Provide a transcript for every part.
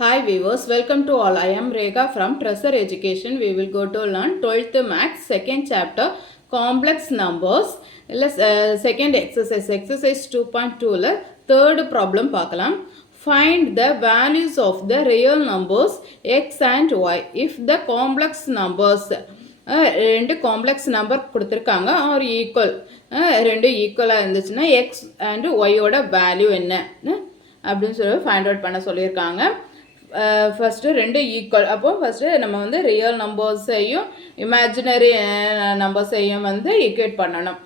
Hi viewers, welcome to all. I am Rekha from Treasure Education. We will go to learn 12th Maths, second chapter, complex numbers. Second exercise 2.2 third problem பார்க்கலாம். Find the values of the real numbers x and y. If the complex numbers ரெண்டு complex number கொடுத்துருக்காங்க R equal ரெண்டு ஈக்குவலாக இருந்துச்சுன்னா X and ஒய்யோட value என்ன அப்படின்னு சொல்லி ஃபைண்ட் அவுட் பண்ண சொல்லியிருக்காங்க. ஃபஸ்ட்டு ரெண்டு ஈக்குவல். அப்போது ஃபஸ்ட்டு நம்ம வந்து ரியல் நம்பர்ஸையும் இமேஜினரி நம்பர்ஸையும் வந்து ஈக்குவேட் பண்ணணும்.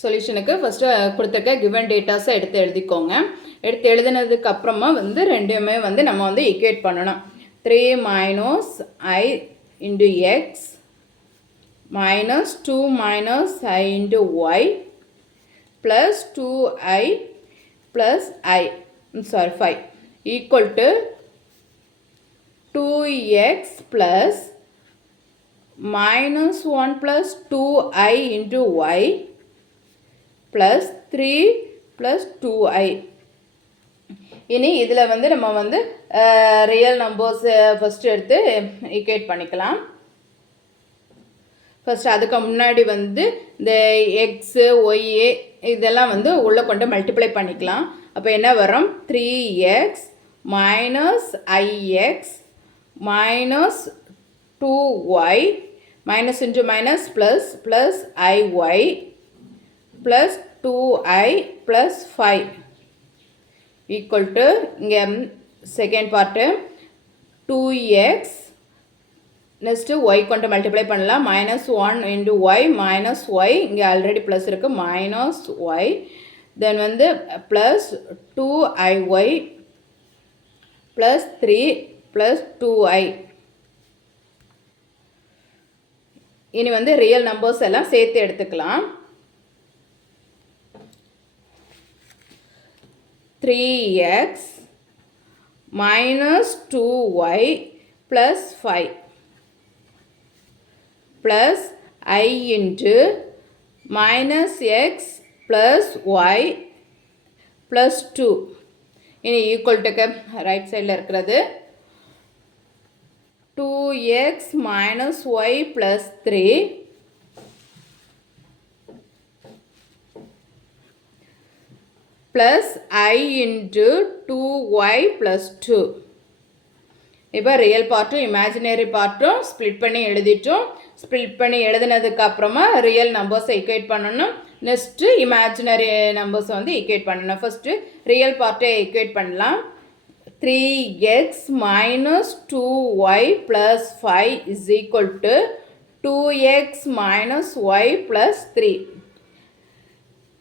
சொல்யூஷனுக்கு ஃபஸ்ட்டு கொடுத்துருக்க கிவன் டேட்டாஸை எடுத்து எழுதிக்கோங்க. எடுத்து எழுதினதுக்கு அப்புறமா வந்து ரெண்டுமே வந்து நம்ம வந்து ஈக்குவேட் பண்ணணும். 3 minus I into x minus 2 minus I into y plus 2I plus 5 equal to 2x plus minus 1 plus 2I into y plus 3 plus 2I. இனி இதில் வந்து நம்ம வந்து ரியல் நம்பர்ஸ் ஃபஸ்ட்டு எடுத்து ஈக்குவேட் பண்ணிக்கலாம். ஃபஸ்ட்டு அதுக்கு முன்னாடி வந்து இந்த எக்ஸு ஒய்ஏ இதெல்லாம் வந்து உள்ளே கொண்டு மல்டிப்ளை பண்ணிக்கலாம். அப்போ என்ன வரும்? 3x minus ix minus 2y minus into minus plus plus iy plus 2I plus 5 equal to இங்கே second part 2x next y கொண்டு மல்டிப்ளை பண்ணலாம். -1 into y minus y இங்கே ஆல்ரெடி ப்ளஸ் இருக்குது minus y தென் வந்து plus 2iy plus 3 plus 2i. இனி வந்து real numbers எல்லாம் சேர்த்து எடுத்துக்கலாம். 3x minus 2y plus 5 plus I into minus x plus y plus 2. இனி ஈக்குவல் டுக்கு ரைட் சைடில் இருக்கிறது 2x minus y plus 3 plus I into 2y plus 2. இப்போ ரியல் பார்ட்டும் இமேஜினரி பார்ட்டும் ஸ்ப்ளிட் பண்ணி எழுதிட்டோம். ஸ்ப்ளிட் பண்ணி எழுதினதுக்கு அப்புறமா ரியல் நம்பர்ஸை ஈக்குவேட் பண்ணணும். நெக்ஸ்ட்டு இமேஜினரி நம்பர்ஸை வந்து ஈக்குவேட் பண்ணணும். ஃபஸ்ட்டு ரியல் பார்ட்டை ஈக்குவேட் பண்ணலாம். 3x minus 2y plus 5 is equal to 2x minus y plus 3.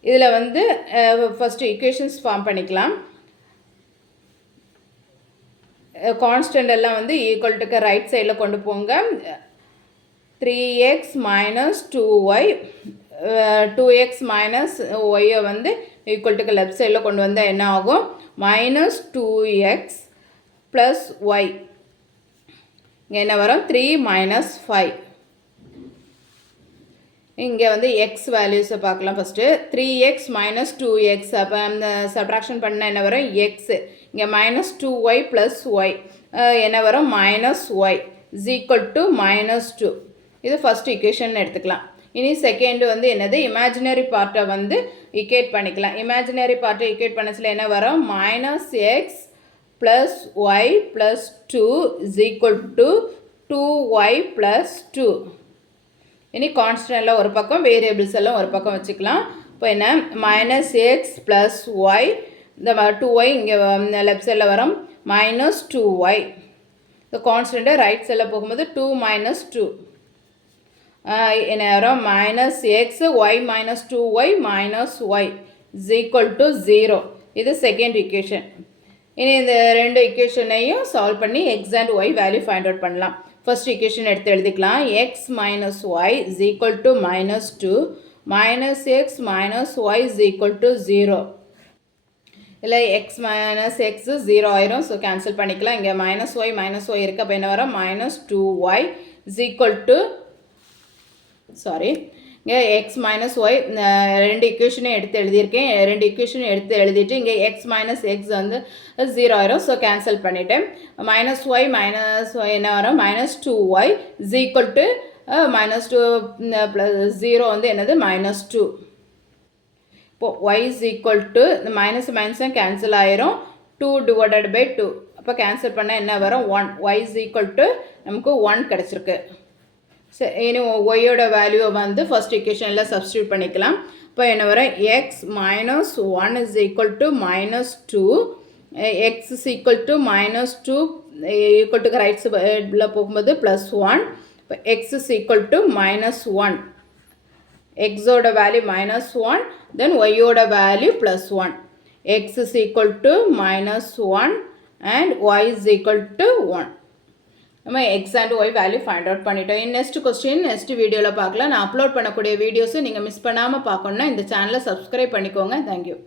இதில் வந்து ஃபஸ்ட்டு ஈக்குவேஷன்ஸ் ஃபார்ம் பண்ணிக்கலாம். கான்ஸ்டன்ட் எல்லாம் வந்து ஈக்குவல் டுக்கு ரைட் சைடில் கொண்டு போங்க. 3x minus 2y 2x minus ஒய்யை வந்து ஈக்குவல் டுக்கு லெஃப்ட் சைடில் கொண்டு வந்தால் என்ன ஆகும்? minus 2x plus y இங்கே என்ன வரும்? 3 minus 5. இங்கே வந்து எக்ஸ் வேல்யூஸை பார்க்கலாம். ஃபஸ்ட்டு 3x minus 2x அப்போ அந்த சப்ட்ராக்ஷன் பண்ண என்ன வரும்? எக்ஸு. இங்கே minus 2y plus y என்ன வரும்? minus y is equal to minus 2. இது ஃபஸ்ட் ஈக்குவேஷன் எடுத்துக்கலாம். இனி செகண்டு வந்து என்னது? இமேஜினரி பார்ட்டை வந்து ஈக்குவேட் பண்ணிக்கலாம். இமேஜினரி பார்ட்டை ஈக்குவேட் பண்ணச்சில் என்ன வரும்? minus x plus y plus 2 is equal to 2y plus 2. இனி கான்ஸ்டன்ட் எல்லாம் ஒரு பக்கம், வேரியபிள்ஸ் எல்லாம் ஒரு பக்கம் வச்சுக்கலாம். இப்போ என்ன? minus x plus y இந்த 2y இங்கே லெஃப்ட் சைடில் வரும் minus 2y. இந்த கான்ஸ்டன்ட்டு ரைட் சைடில் போகும்போது 2 minus 2 என்ன வரும்? minus x y minus 2y minus y is equal to 0. இது செகண்ட் ஈக்குவேஷன். இனி இந்த ரெண்டு ஈக்குவேஷனையும் சால்வ் பண்ணி x and y value find out பண்ணலாம். ஃபர்ஸ்ட் ஈக்குவேஷன் எடுத்து எழுதிக்கலாம். x minus y is equal to minus 2 minus x minus y is equal to 0. இல்லை x minus x 0 ஆயிரும். ஸோ கேன்சல் பண்ணிக்கலாம். இங்கே minus y இருக்க அப்போ என்ன வரும்? minus 2y is equal to இங்கே எக்ஸ் மைனஸ் ஒய் ரெண்டு இக்குவேஷனையும் எடுத்து எழுதியிருக்கேன். ரெண்டு இக்குவேஷனும் எடுத்து எழுதிட்டு இங்கே எக்ஸ் மைனஸ் எக்ஸ் வந்து 0 ஆயிரும். ஸோ கேன்சல் பண்ணிவிட்டேன். மைனஸ் ஒய் என்ன வரும், -2y is equal to -2 plus 0 வந்து என்னது -2. இப்போது ஒய் இஸ் ஈக்குவல் டு இந்த மைனஸும் கேன்சல் ஆயிரும். 2 டிவைடட் பை 2 அப்போ கேன்சல் பண்ணால் என்ன வரும், 1. ஒய் இஸ் ஈக்குவல் டு நமக்கு 1 கிடச்சிருக்கு. சரி, இனி ஒய்யோட வேல்யூவை வந்து ஃபஸ்ட் இக்குவேஷனில் சப்ஸ்டியூட் பண்ணிக்கலாம். இப்போ என்ன வரும், X minus 1 is equal to -2, X is equal to -2 equal to right சைடில் போகும்போது +1. இப்போ எக்ஸ் இஸ் ஈக்குவல் டு -1, எக்ஸோட வேல்யூ -1, தென் ஒய்யோட value +1. x is equal to -1 and y is equal to 1. நம்ம x and y value find out பண்ணிட்டோம். Next question next வீடியோவில் பார்க்கலாம். நான் அப்லோட் பண்ணக்கூடிய வீடியோஸை நீங்கள் மிஸ் பண்ணாமல் பார்க்கணுன்னா இந்த சேனலை சப்ஸ்கிரைப் பண்ணிக்கோங்க. தேங்க்யூ.